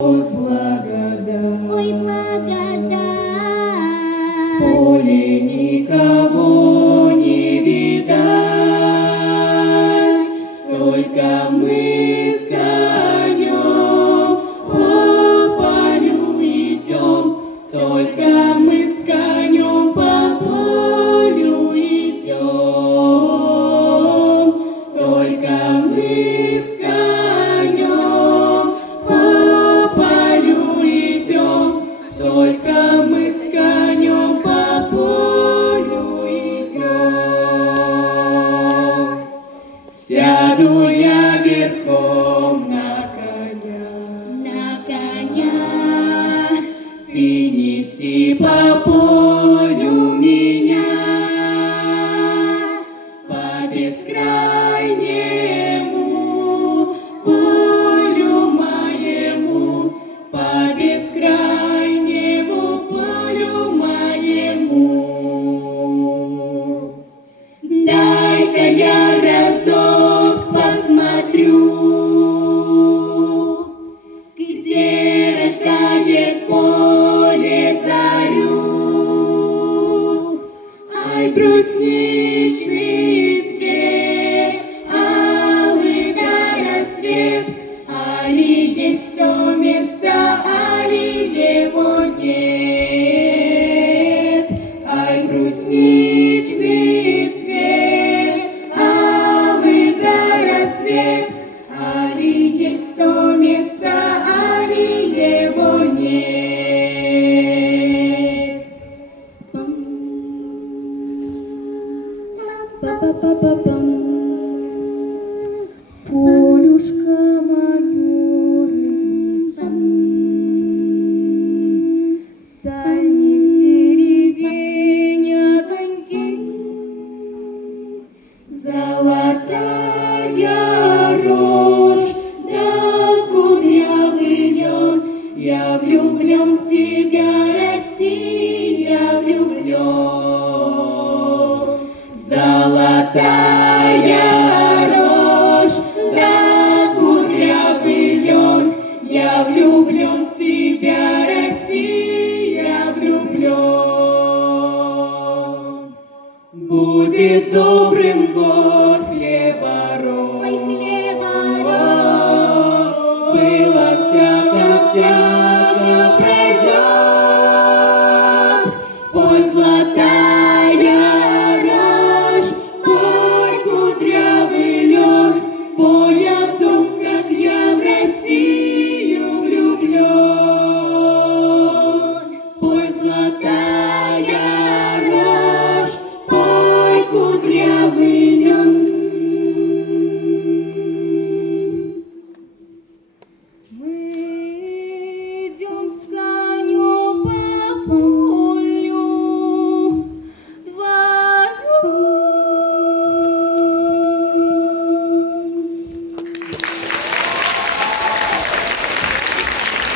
Благодать. Ой, благодать. Поле никого не видать, только мы с конем по полю идем, только мы с конем по полю идем, только мы с конем по полю идем, только мы с конем по полю идем. Сяду я верхом на коня, ты неси по полю меня, по бескрайнему полю моему, по бескрайнему полю моему. Дай-ка я разок посмотрю, где рождает поле зарю. Ай, брусничный цвет, алый да рассвет, али есть то место, али его нет. Ай, брусничный цвет, алый да рассвет, али есть то место, али его нет. Па-па-па-па-пам. Полюшка мое рыбница, дальних деревень огоньки, золотая рожь да кудрявый лен. Я влюблен в тебя, Россия, влюблен. Золотая рожь да кудрявый лен. Я влюблен в тебя, Россия, влюблен. Будет добрым год хлебород. Ой, хлебород. Было всяко пройдет. Пой, золотая рожь, пой, кудрявый лен, пой о том, как я в Россию влюблен. Пой, золотая рожь, пой, кудрявый лен. Мы идем с